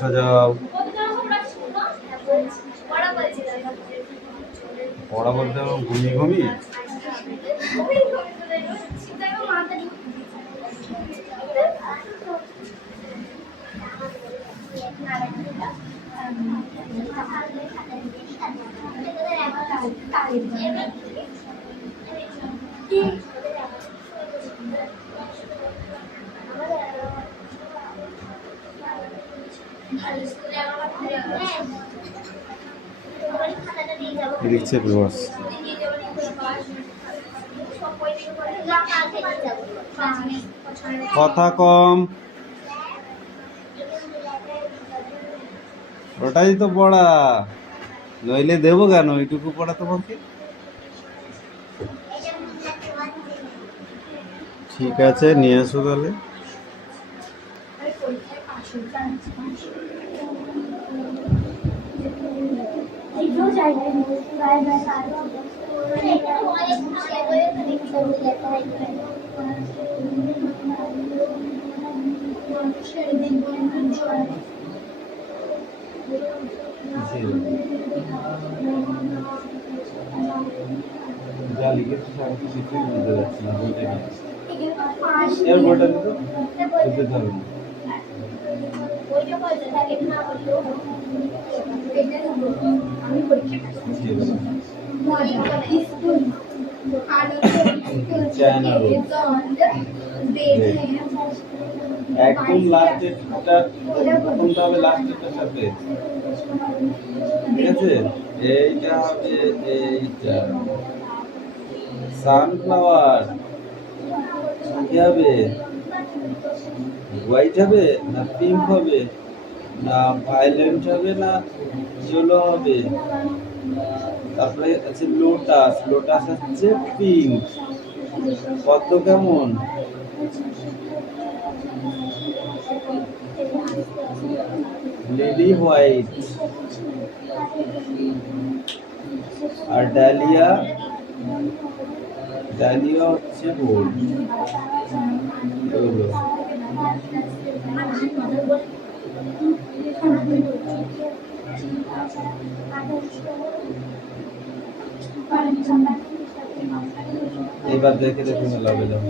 সোজাও পড়া বলতে ঘুমিয়ে ঘুমিয়ে লিখছে ব্রস কথা কম, ওটাই তো পড়া, নইলে দেবো কেন এইটুকু পড়া তোমাকে? ঠিক আছে, নিয়ে আসো তাহলে। যা লিখেছি আমি তো কিছুই বুঝতে পারছি না, বলতে পারছি এর বইটা দিতে বুঝতে পারবে না। চায়না রোড একদম লাস্টেরটা, প্রথমটা হবে লাস্টেরটার সাথে, ঠিক আছে? এইটা হবে এইটা সানফ্লাওয়ার, কি হবে? হোয়াইট হবে না পিঙ্ক হবে না ভায়োলেট হবে না ইয়েলো হবে? তারপরে আছে লোটাস, লোটাস হচ্ছে পিঙ্ক। কত কেমন? লিলি হোয়াইট, আর ডালিয়া, ডালিয়া হচ্ছে গোল্ড। এগুলো এবার দেখে দেখে মেলাবে যাও।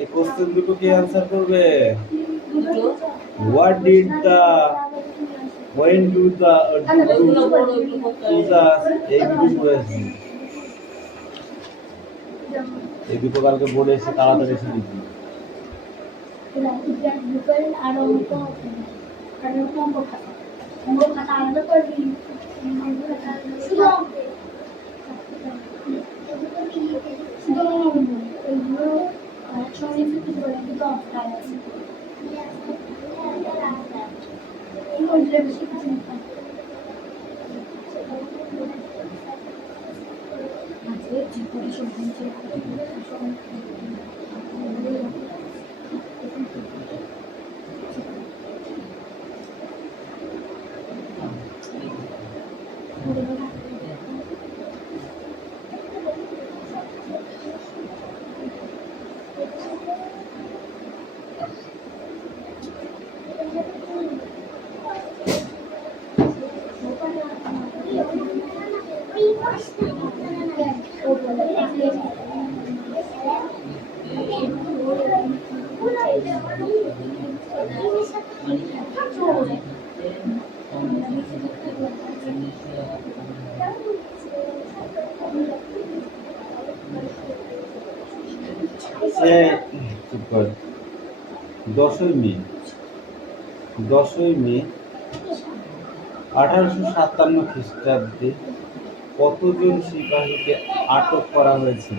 এই কোশ্চেন দুটো কি आंसर করবে? What did the when do the এই দুটো কালকে বোর্ডে এসে তাড়াতাড়ি এসে দিচ্ছি। চুপ কর। 10ই মে 1857 খ্রিস্টাব্দে কতজন সিপাহীকে আটক করা হয়েছিল?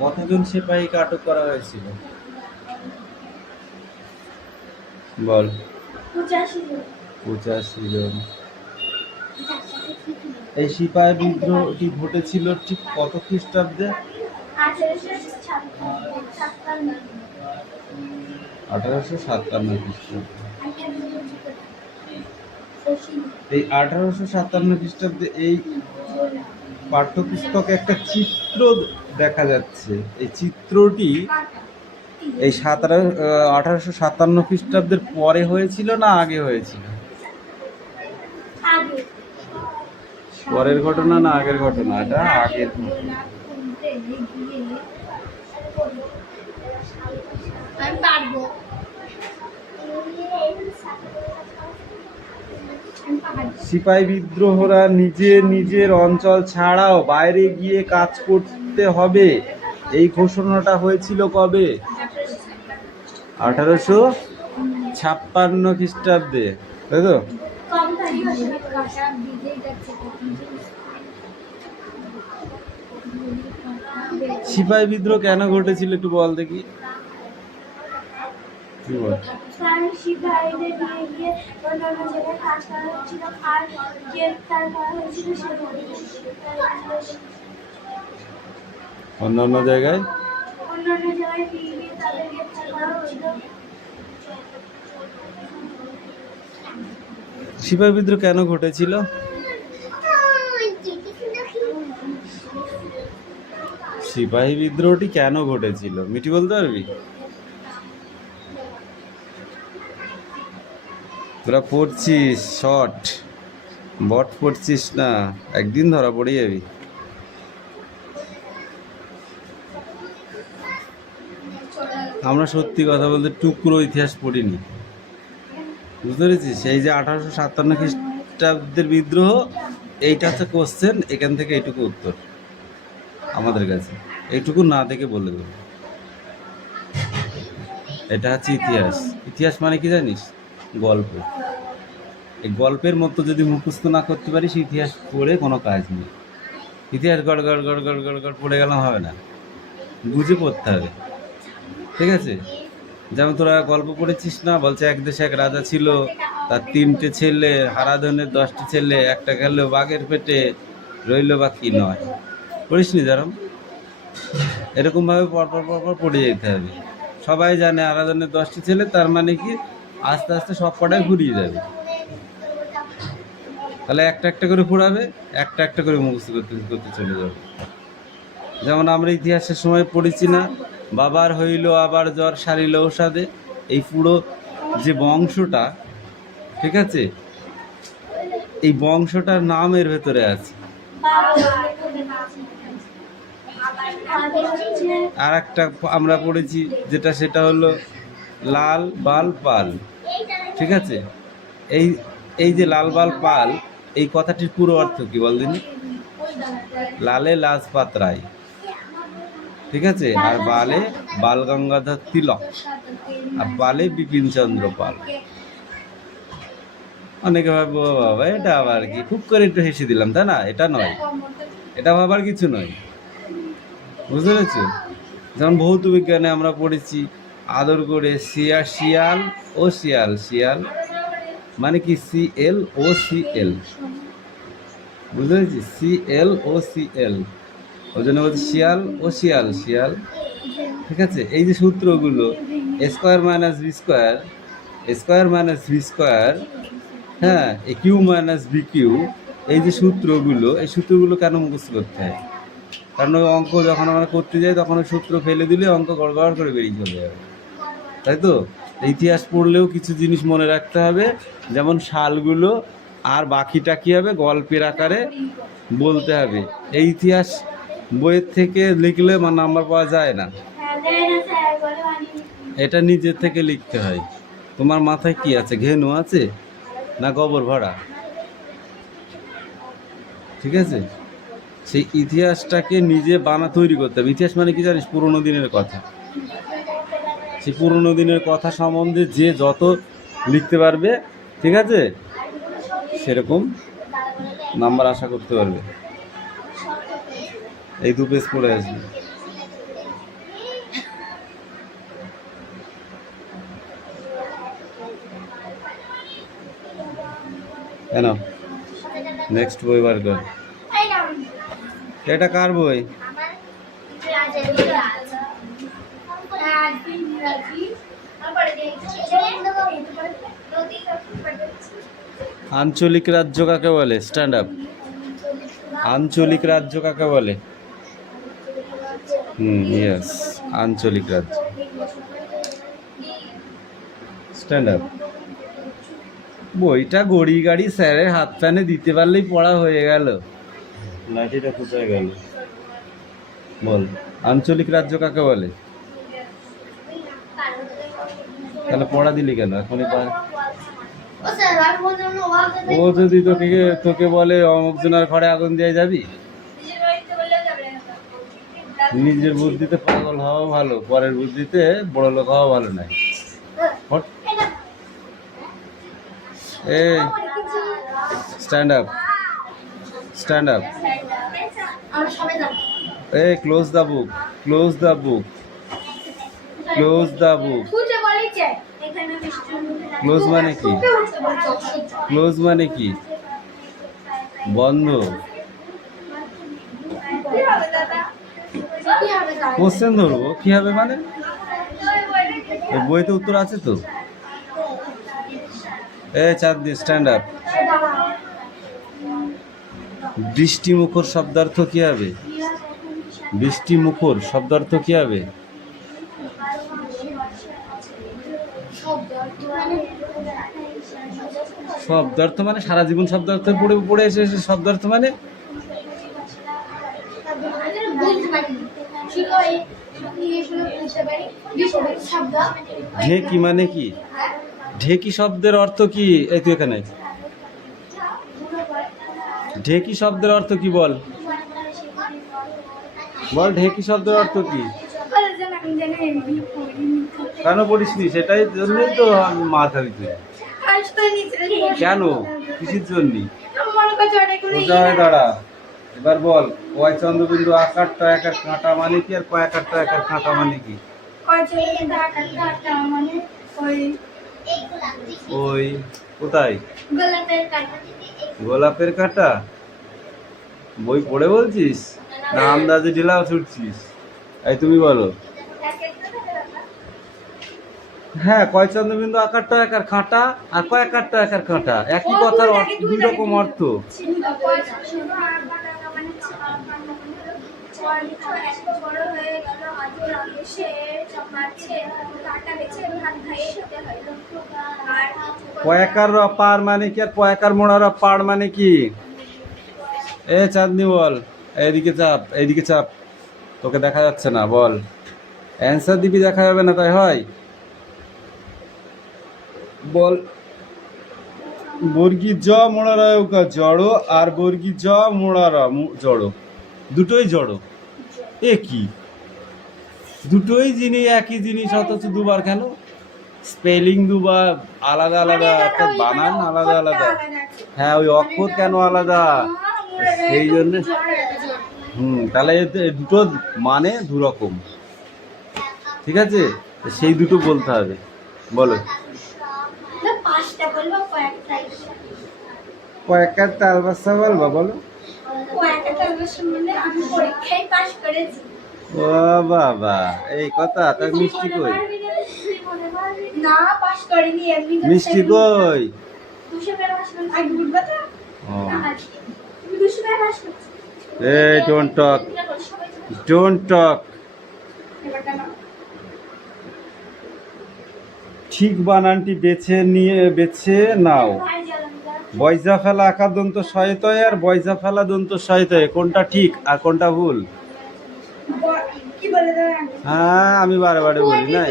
কতজন সিপাহীকে আটক করা হয়েছিল বল? 85 জন। এই সিপাহী বিদ্রোহটি ঘটেছিল ঠিক কত খ্রিস্টাব্দে? 1857 খ্রিস্টাব্দে। এই 1857 খ্রিস্টাব্দে এই পাঠ্যপুস্তকে একটা চিত্র দেখা যাচ্ছে। এই চিত্রটি এই 1857 খ্রিস্টাব্দের পরে হয়েছিল না আগে হয়েছিল? পরের ঘটনা না আগের ঘটনা? এটা আগের। সিপাহী বিদ্রোহরা নিজের অঞ্চল ছাড়াও বাইরে গিয়ে কাজ করতে হবে, এই ঘোষণাটা হয়েছিল কবে? 1856 খ্রিস্টাব্দে, তাই তো? সিপাহী বিদ্রোহ কেন ঘটেছিল একটু বল দেখি। কি বল? অন্যান্য জায়গায় সিপাহী বিদ্রোহ কেন ঘটেছিল? সিপাহী বিদ্রোহটি কেন ঘটেছিল মিটি বলতে পারবি? তোরা পড়ছিস শর্ট, বট পড়ছিস না, একদিন ধরা পড়ে যাবি। আমরা সত্যি কথা বলতে টুকরো ইতিহাস পড়িনি, বুঝতে পেরেছিস? এই যে 1857 খ্রিস্টাব্দের বিদ্রোহ, এইটা হচ্ছে কোশ্চেন, এখান থেকে এইটুকু উত্তর আমাদের কাছে, এইটুকু না দেখে বলে দেবো। এটা হচ্ছে ইতিহাস। ইতিহাস মানে কি জানিস? গল্প। এই গল্পের মতো যদি মুখস্থ না করতে পারিস, ইতিহাস পড়ে কোনো কাজ নেই। ইতিহাস গড় গড় গড় গড় গড় গড় পড়ে গেলাম হবে না, বুঝে পড়তে হবে, ঠিক আছে? যেমন তোরা গল্প পড়েছিস না, বলছে এক দেশে এক রাজা ছিল, তার 3টে ছেলে, হারাধনের 10টি ছেলে, একটা গেল বাঘের পেটে, রইল বা কি নয়। পড়িস নি যেরকম? এরকমভাবে পরপর পরপর পড়ে যেতে হবে। সবাই জানে হারাধনের 10টি ছেলে, তার মানে কি আস্তে আস্তে সব কটাই ঘুরিয়ে যাবে। তাহলে একটা একটা করে পড়াবে, একটা একটা করে মুখস্থ করতে করতে চলে যাবে। যেমন আমরা ইতিহাসের সময় পড়েছি না, বাবার হইল আবার জ্বর সারিল ঔষধে, এই পুরো যে বংশটা, ঠিক আছে, এই বংশটার নাম এর ভেতরে আছে। আর একটা আমরা পড়েছি যেটা, সেটা হলো লাল বাল পাল, ঠিক আছে? এই এই যে লাল বাল পাল, এই কথাটির পুরো অর্থ কি বল দিন? লালে লাজপাত রায়, ঠিক আছে, আর বালে বাল গঙ্গাধর তিলক, আর বালে বিপিন চন্দ্র পাল। অনেকে ভাববো বাবা এটা আবার কি, খুব করে একটু হেসে দিলাম, তাই না? এটা নয়, এটা ভাবার কিছু নয়, বুঝতে পেরেছো? যেমন ভৌত বিজ্ঞানে আমরা পড়েছি আদর করে শিয়াল ও শিয়াল, শিয়াল মানে কি CL ও CL, বুঝতে পেরেছি? CL ও CL, ওই জন্য বলছি শিয়াল ও শিয়াল, শিয়াল, ঠিক আছে? এই যে সূত্রগুলো square minus b square, square minus b square, হ্যাঁ, কিউ মাইনাস বি কিউ, এই যে সূত্রগুলো, এই সূত্রগুলো কেন মুখস্থ করতে হয়? কারণ ওই অঙ্ক যখন আমরা করতে যাই তখন ওই সূত্র ফেলে দিলে অঙ্ক গড়গড় করে বেরিয়ে চলে যাবে, তাই তো? ইতিহাস পড়লেও কিছু জিনিস মনে রাখতে হবে, যেমন সালগুলো আর বাকিটা কি হবে গল্পের আকারে বলতে হবে। এই ইতিহাস বইয়ের থেকে লিখলে নাম্বার পাওয়া যায় না, এটা নিজের থেকে লিখতে হয়। তোমার মাথায় কি আছে, ঘেনু আছে না গোবর ভরা? ঠিক আছে, সেই ইতিহাসটাকে নিজে তৈরি করতে হবে। ইতিহাস মানে কি জানিস? পুরোনো দিনের কথা। সেই পুরোনো দিনের কথা সম্বন্ধে যে যত লিখতে পারবে, ঠিক আছে, সেরকম নাম্বার আশা করতে পারবে। এই 2 পেজ পড়ে আসবে। কেন নেক্সট বই বার কর। এটা কার বই? আঞ্চলিক রাজ্য কাকে বলে? Stand up. আঞ্চলিক রাজ্য কাকে বলে? ইয়েস, আঞ্চলিক রাজ্য। Stand up. বইটা গড়ি গাড়ি স্যারের হাত প্যানে দিতে পারলেই পড়া হয়ে গেল। লাঠিটা কোথায় গেল বল? আঞ্চলিক রাজ্য কাকে বলে? তাহলে পড়া দিলি কেন এখনই? ও যদি তোকে বলে অমুক জনের ঘরে আগুন দিয়ে যাবি, নিজের বুদ্ধিতে পাগল হওয়া ভালো, পরের বুদ্ধিতে বড় লোক হওয়া ভালো নয়। এই স্ট্যান্ড আপ, স্ট্যান্ড আপ। এই close the book, close the book, close the book. Close মানে কি? ক্লোজ মানে কি? বন্ধ। কোশ্চেন ধরবো কি হবে মানে? বইতে উত্তর আছে তো। চাঁদনি স্ট্যান্ড আপ। বৃষ্টি মুখর শব্দার্থ কি হবে? বৃষ্টি মুখর শব্দার্থ কি হবে? শব্দার্থ মানে সারা জীবন শব্দার্থ পড়ে পড়ে এসে শব্দার্থ মানে ঢেকি মানে কি? ঢেকি শব্দের অর্থ কি? এই তুই এখানে ঢেকি শব্দের অর্থ কি বল? বল ঢেকি শব্দের অর্থ কি? কেন পড়িসনি? সেটাই জন্যই তো আমি মাথা দিতে। কেন? কিসের জন্য? দাঁড়া, এবার বল কয় চন্দ্রবিন্দু আকারটা একার কাঁটা মানে কি, আর কয় আকারটা একার কাঁটা মানে কি? ওই কোথায়? গোলাপের কাঁটা। বই পড়ে বলছিস না আন্দাজে ঢিলাও ছুটছিস? এই তুমি বলো। হ্যাঁ, কয় চন্দ্রবিন্দু আকারটা একার কাঁটা আর কয় আকারটা একার কাঁটা, একই কথার দুই রকম অর্থ। কয়াকার পার মানে কি আর কয়াকার মোড়ার পাড় মানে কি? চাঁদনি বল। এইদিকে চাপ, এইদিকে চাপ, তোকে দেখা যাচ্ছে না। বল অ্যান্সার দিবি, দেখা যাবে না তাই হয়? বল। বর্গী জ মোড়ার জড়ো আর বর্গী জ মোড়ার জড়ো, দুটোই জড়ো। এ কি? দুটোই জিনিস, একই জিনিস, অথচ দুবার কেন? স্পেলিং দুবার আলাদা আলাদা, বানান আলাদা আলাদা। হ্যাঁ, ওই অক্ষর কেন আলাদা? সেই জন্য। তাহলে দুটো মানে দুরকম, ঠিক আছে? সেই দুটো বলতে হবে। বলো কয়েকটা তালবাসা বলবা। বলো। ও বাবা, এই কথা। তার মিষ্টি কই? মিষ্টি কই? এই ডোন্ট টক, ডোন্ট টক। ঠিক বানানটি বেছে নাও। বয়জা ফেলা আকার দন্ত সহায়তায় আর বয়জা ফেলা দন্ত সহায়তায় কোনটা ঠিক আর কোনটা ভুল? কি বলে দাঁড়ান? হ্যাঁ আমি বারে বারে বলি নাই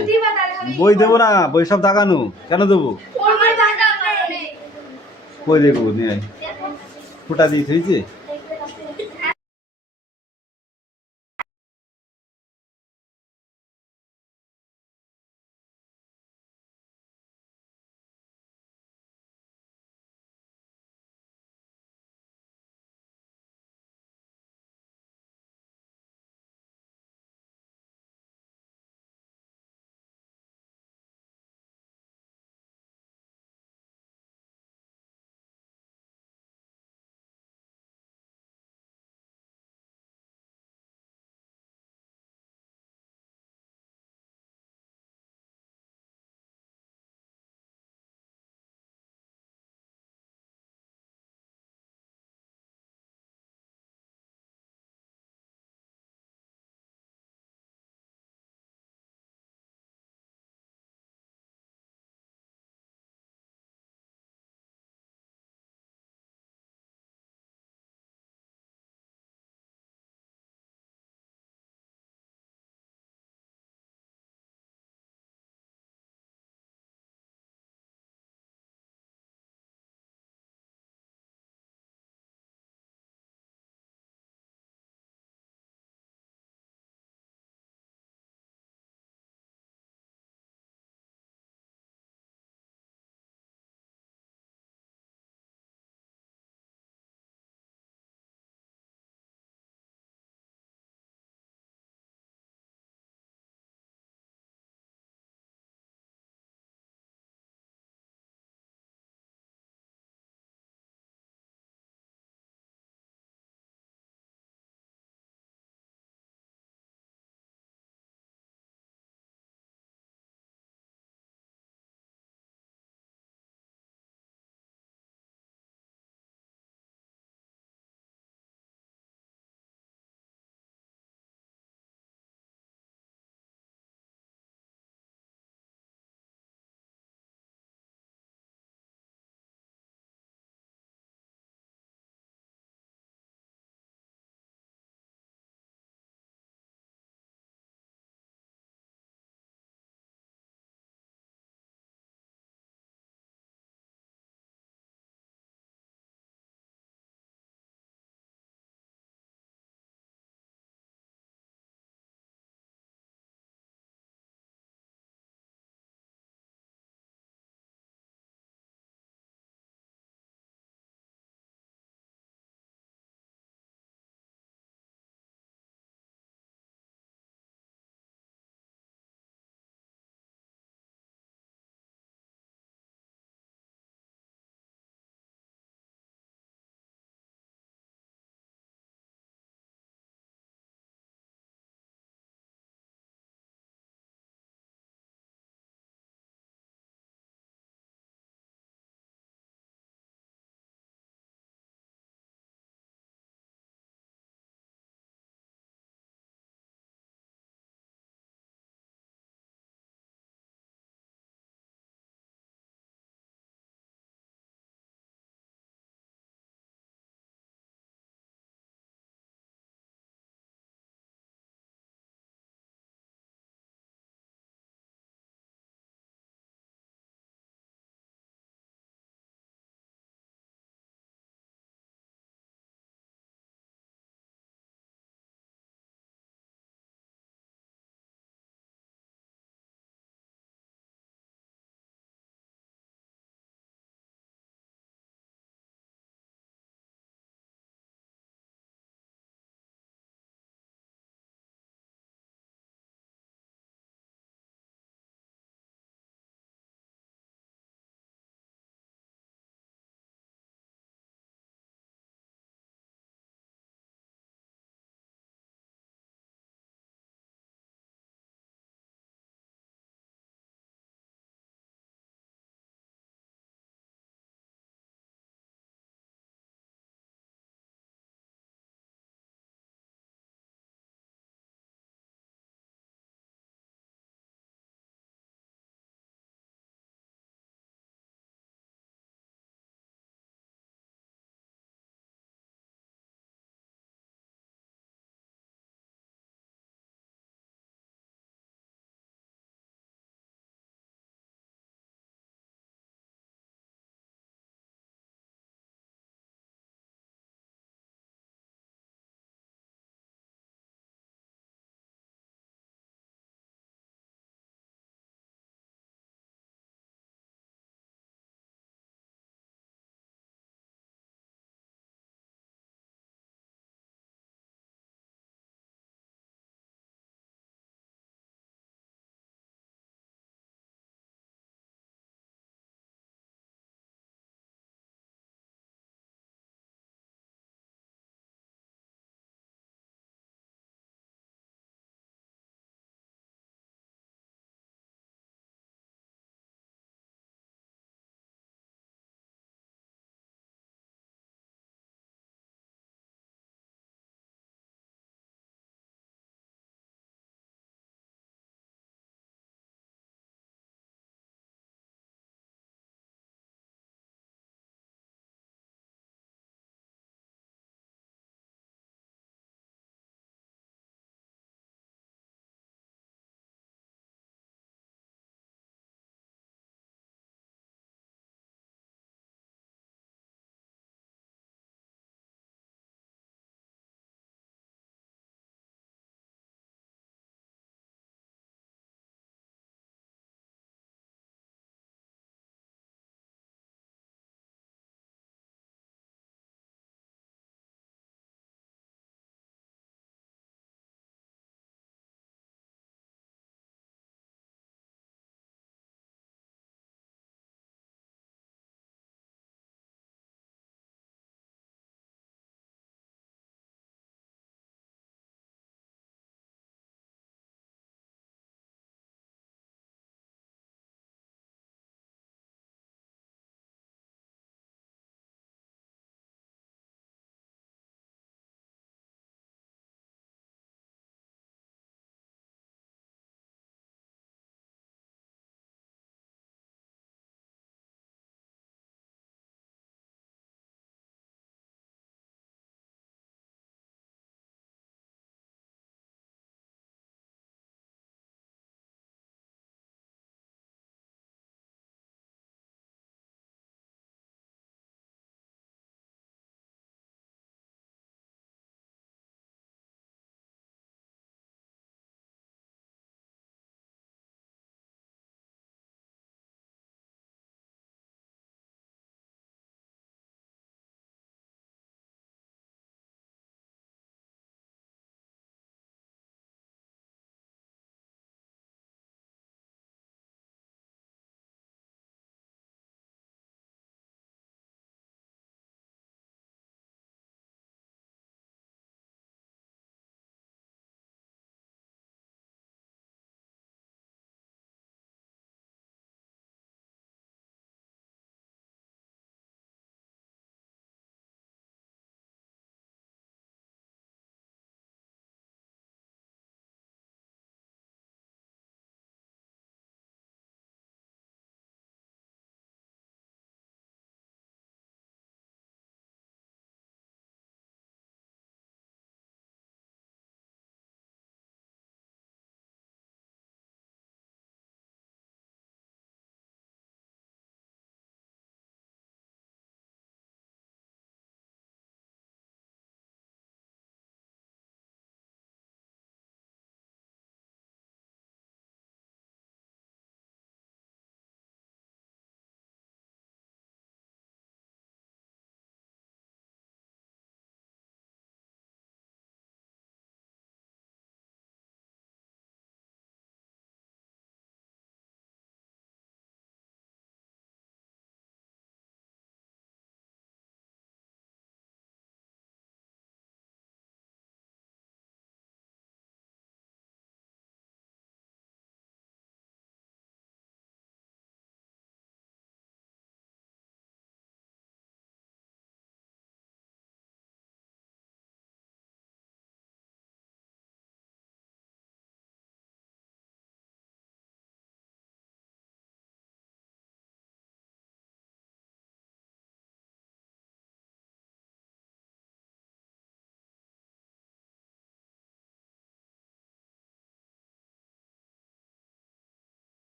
বই দেবো না, বই সব দাগানো কেন দেবো? আমার দাদা নেই। কই দেখবো নিয়ে ফুটা দিয়ে থইছে।